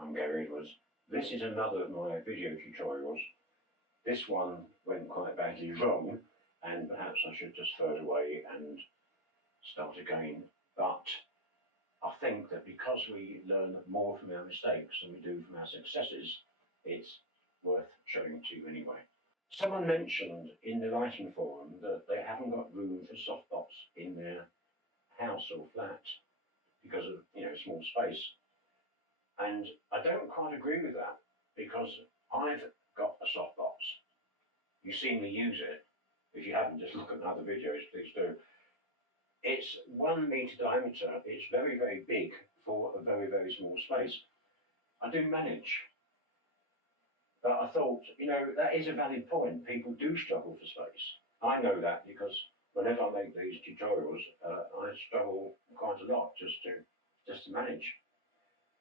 I'm Gary Edwards. This is another of my video tutorials. This one went quite badly wrong, and perhaps I should just throw it away and start again. But I think that because we learn more from our mistakes than we do from our successes, it's worth showing to you anyway. Someone mentioned in the lighting forum that they haven't got room for softbox in their house or flat because of small space. And I don't quite agree with that, because I've got a softbox. You've seen me use it. If you haven't, just look at my other videos, please do. It's 1 metre diameter. It's very, very big for a very, very small space. I do manage. But I thought, that is a valid point. People do struggle for space. I know that because whenever I make these tutorials, I struggle quite a lot just to manage,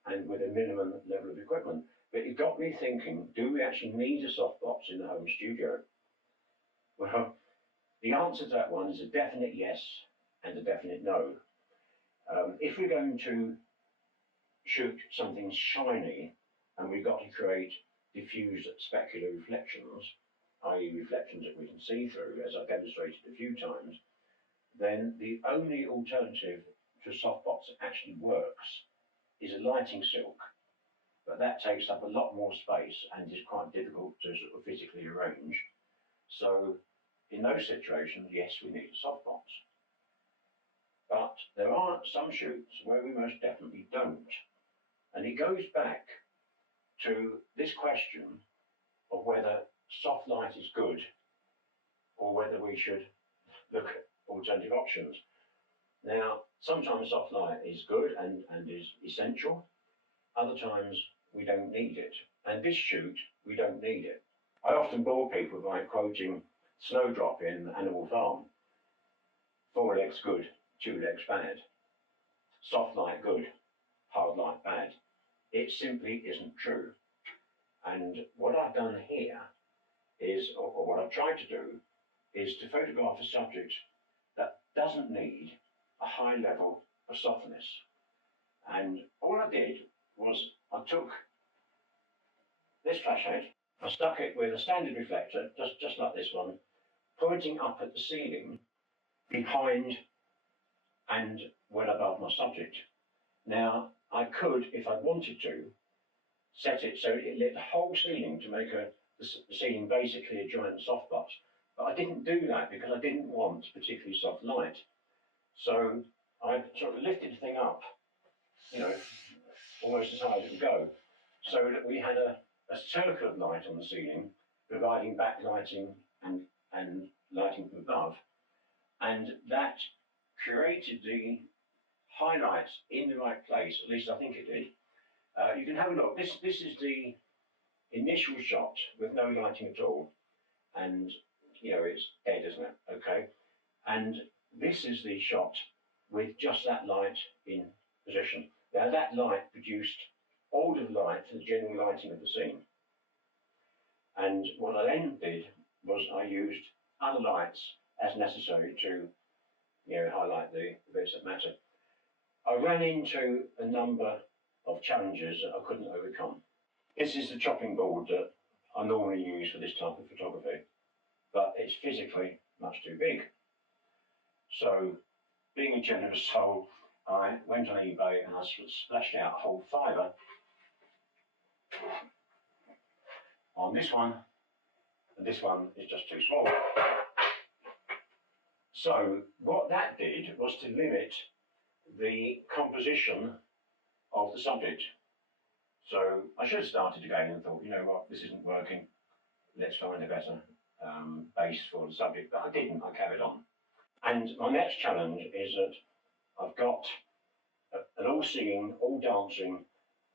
and with a minimum level of equipment. But it got me thinking, do we actually need a softbox in the home studio? Well, the answer to that one is a definite yes and a definite no. If we're going to shoot something shiny and we've got to create diffused specular reflections, i.e. reflections that we can see through, as I've demonstrated a few times, then the only alternative to a softbox that actually works is a lighting silk. But that takes up a lot more space and is quite difficult to sort of physically arrange. So in those situations, yes, we need a softbox. But there are some shoots where we most definitely don't. And it goes back to this question of whether soft light is good or whether we should look at alternative options. Now, sometimes soft light is good and is essential. Other times we don't need it. And this shoot, we don't need it. I often bore people by quoting Snowdrop in Animal Farm. 4 legs good, 2 legs bad. Soft light good, hard light bad. It simply isn't true. And what I've done here is, or what I've tried to do, is to photograph a subject that doesn't need a high level of softness. And all I did was I took this flash head, I stuck it with a standard reflector, just like this one, pointing up at the ceiling behind and well above my subject. Now, I could, if I wanted to, set it so it lit the whole ceiling to make the ceiling basically a giant softbox. But I didn't do that because I didn't want particularly soft light. So I sort of lifted the thing up, almost as high as it would go, so that we had a circle of light on the ceiling, providing backlighting and lighting from above. And that created the highlights in the right place, at least I think it did. You can have a look. This is the initial shot with no lighting at all. And, it's dead, isn't it? Okay. And this is the shot with just that light in position. Now, that light produced all of the light for the general lighting of the scene. And what I then did was I used other lights as necessary to highlight the bits that matter. I ran into a number of challenges that I couldn't overcome. This is the chopping board that I normally use for this type of photography, but it's physically much too big. So, being a generous soul, I went on eBay and I splashed out a whole £5 on this one, and this one is just too small. So what that did was to limit the composition of the subject. So I should have started again and thought, what, this isn't working, let's find a better base for the subject, but I didn't, I carried on. And my next challenge is that I've got an all-seeing, all-dancing,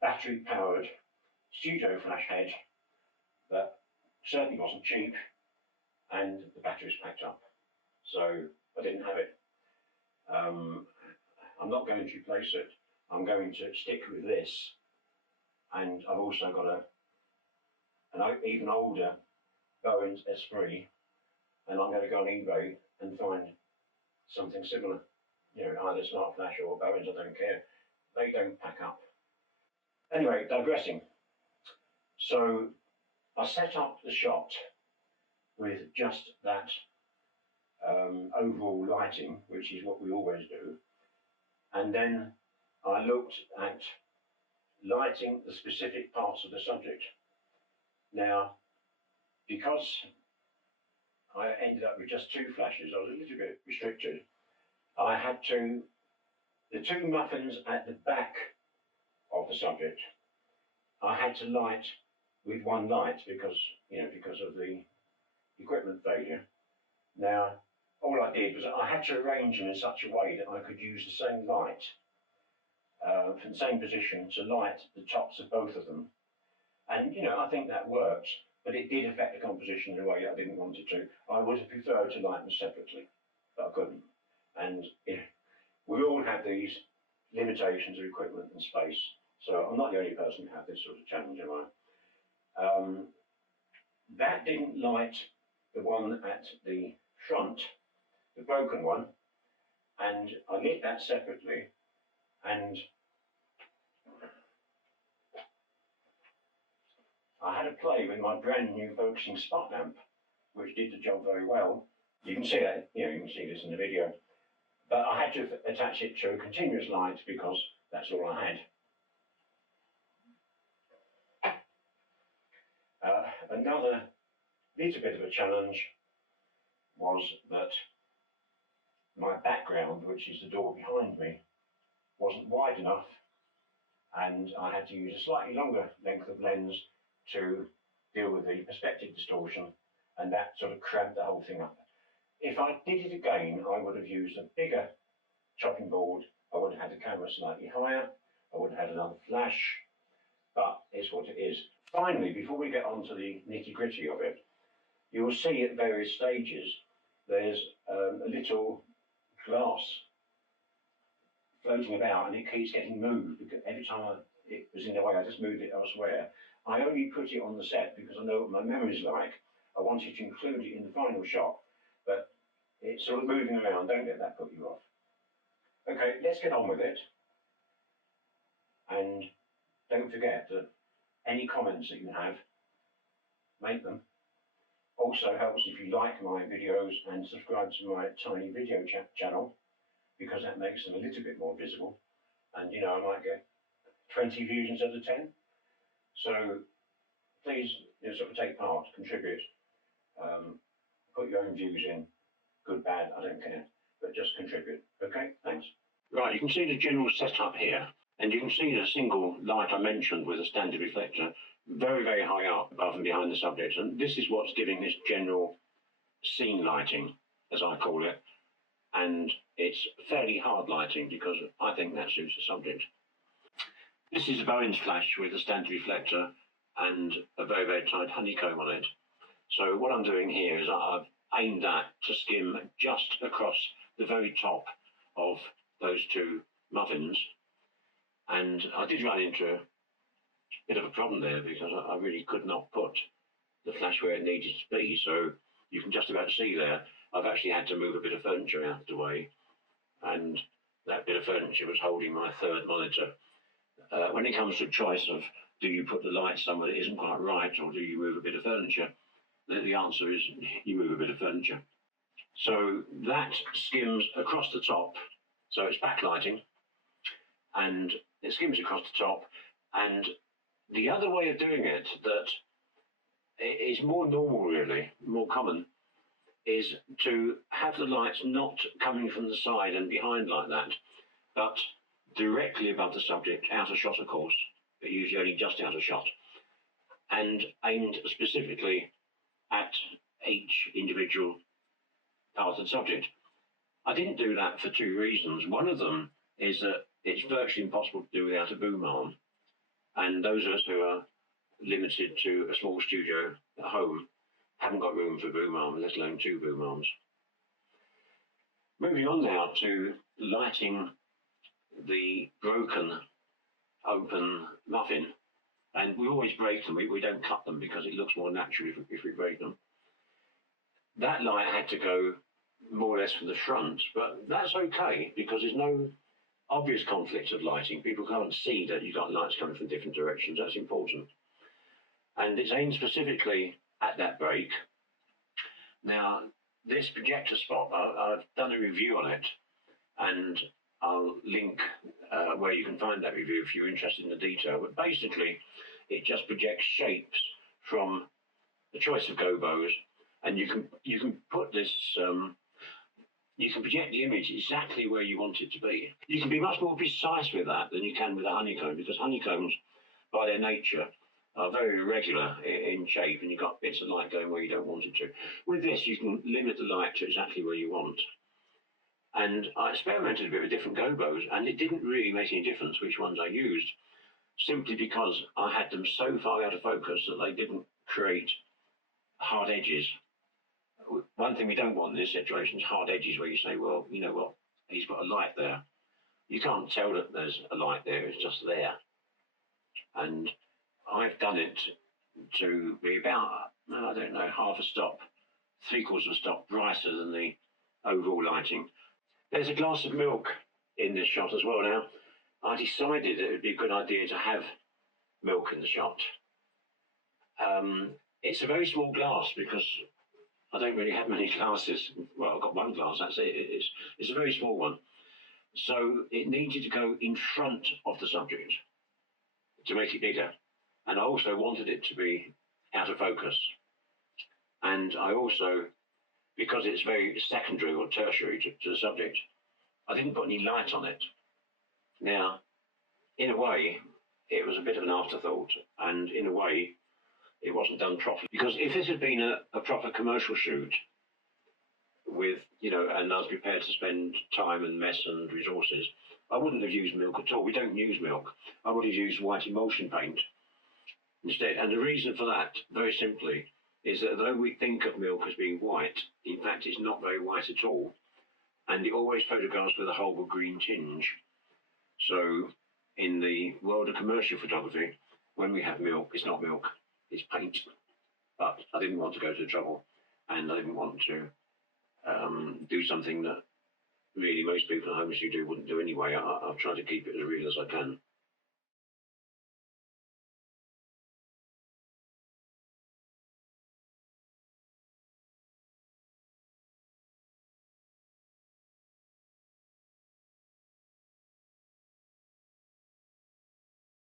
battery-powered studio flash head that certainly wasn't cheap, and the battery's packed up. So I didn't have it. I'm not going to replace it. I'm going to stick with this. And I've also got an even older Bowen's S3, and I'm going to go on eBay and find something similar. Either Smart Flash or Bowen's, I don't care. They don't pack up. Anyway, digressing. So I set up the shot with just that overall lighting, which is what we always do. And then I looked at lighting the specific parts of the subject. Now, because I ended up with just 2 flashes, I was a little bit restricted. I had to, the 2 muffins at the back of the subject, I had to light with 1 light because of the equipment failure. Now, all I did was I had to arrange them in such a way that I could use the same light from the same position to light the tops of both of them. And, I think that worked, but it did affect the composition in a way I didn't want it to. I would have preferred to light them separately, but I couldn't. And we all have these limitations of equipment and space. So I'm not the only person who had this sort of challenge, am I? That didn't light the one at the front, the broken one, and I lit that separately, and I had a play with my brand new focusing spot lamp, which did the job very well. You can see that, you can see this in the video. But I had to attach it to a continuous light because that's all I had. Another little bit of a challenge was that my background, which is the door behind me, wasn't wide enough, and I had to use a slightly longer length of lens to deal with the perspective distortion, and that sort of cramped the whole thing up. If I did it again, I would have used a bigger chopping board. I would have had the camera slightly higher. I would have had another flash, but it's what it is. Finally, before we get on to the nitty-gritty of it, you will see at various stages there's a little glass floating about, and it keeps getting moved because every time it was in the way, I just moved it elsewhere. I only put it on the set because I know what my memory's like. I wanted to include it in the final shot, but it's sort of moving around. Don't let that put you off. Okay, let's get on with it. And don't forget that any comments that you have, make them. Also helps if you like my videos and subscribe to my tiny video channel, because that makes them a little bit more visible. And I might get 20 views instead of 10. So please sort of take part, contribute, put your own views in, good, bad, I don't care, but just contribute. Okay, thanks. Right, you can see the general setup here, and you can see the single light I mentioned with a standard reflector very, very high up above and behind the subject, and this is what's giving this general scene lighting, as I call it, and it's fairly hard lighting because I think that suits the subject. This is a Bowen's flash with a standard reflector and a very, very tight honeycomb on it. So what I'm doing here is I've aimed that to skim just across the very top of those 2 muffins, and I did run into a bit of a problem there because I really could not put the flash where it needed to be. So you can just about see there, I've actually had to move a bit of furniture out of the way, and that bit of furniture was holding my 3rd monitor. When it comes to a choice of do you put the light somewhere that isn't quite right, or do you move a bit of furniture, the answer is you move a bit of furniture. So that skims across the top, so it's backlighting, and it skims across the top. And the other way of doing it that is more normal, really, more common, is to have the lights not coming from the side and behind like that, but directly above the subject, out of shot of course, but usually only just out of shot, and aimed specifically at each individual part of the subject. I didn't do that for 2 reasons. One of them is that it's virtually impossible to do without a boom arm, and those of us who are limited to a small studio at home haven't got room for boom arms, let alone 2 boom arms. Moving on now to lighting the broken open muffin, and we always break them, we don't cut them because it looks more natural if we break them. That light had to go more or less from the front, but that's okay because there's no obvious conflicts of lighting. People can't see that you've got lights coming from different directions. That's important. And it's aimed specifically at that brake. Now, this projector spot, I've done a review on it, and I'll link where you can find that review if you're interested in the detail. But basically, it just projects shapes from the choice of gobos, and you can put this. You can project the image exactly where you want it to be. You can be much more precise with that than you can with a honeycomb, because honeycombs, by their nature, are very irregular in shape, and you've got bits of light going where you don't want it to. With this, you can limit the light to exactly where you want. And I experimented a bit with different gobos, and it didn't really make any difference which ones I used, simply because I had them so far out of focus that they didn't create hard edges. One thing we don't want in this situation is hard edges where you say, well, you know what, he's got a light there. You can't tell that there's a light there, it's just there. And I've done it to be about, I don't know, half a stop, 3/4 of a stop brighter than the overall lighting. There's a glass of milk in this shot as well now. I decided it would be a good idea to have milk in the shot. It's a very small glass because I don't really have many glasses. Well, I've got one glass, that's it. It's a very small one. So it needed to go in front of the subject to make it bigger. And I also wanted it to be out of focus. And I also, because it's very secondary or tertiary to the subject, I didn't put any light on it. Now, in a way, it was a bit of an afterthought, and in a way, it wasn't done properly. Because if this had been a proper commercial shoot with, you know, and I was prepared to spend time and mess and resources, I wouldn't have used milk at all. We don't use milk. I would have used white emulsion paint instead. And the reason for that, very simply, is that though we think of milk as being white, in fact it's not very white at all. And it always photographs with a whole green tinge. So in the world of commercial photography, when we have milk, it's not milk, it's paint. But I didn't want to go to the trouble, and I didn't want to do something that really most people in a home studio wouldn't do anyway. I've tried to keep it as real as I can.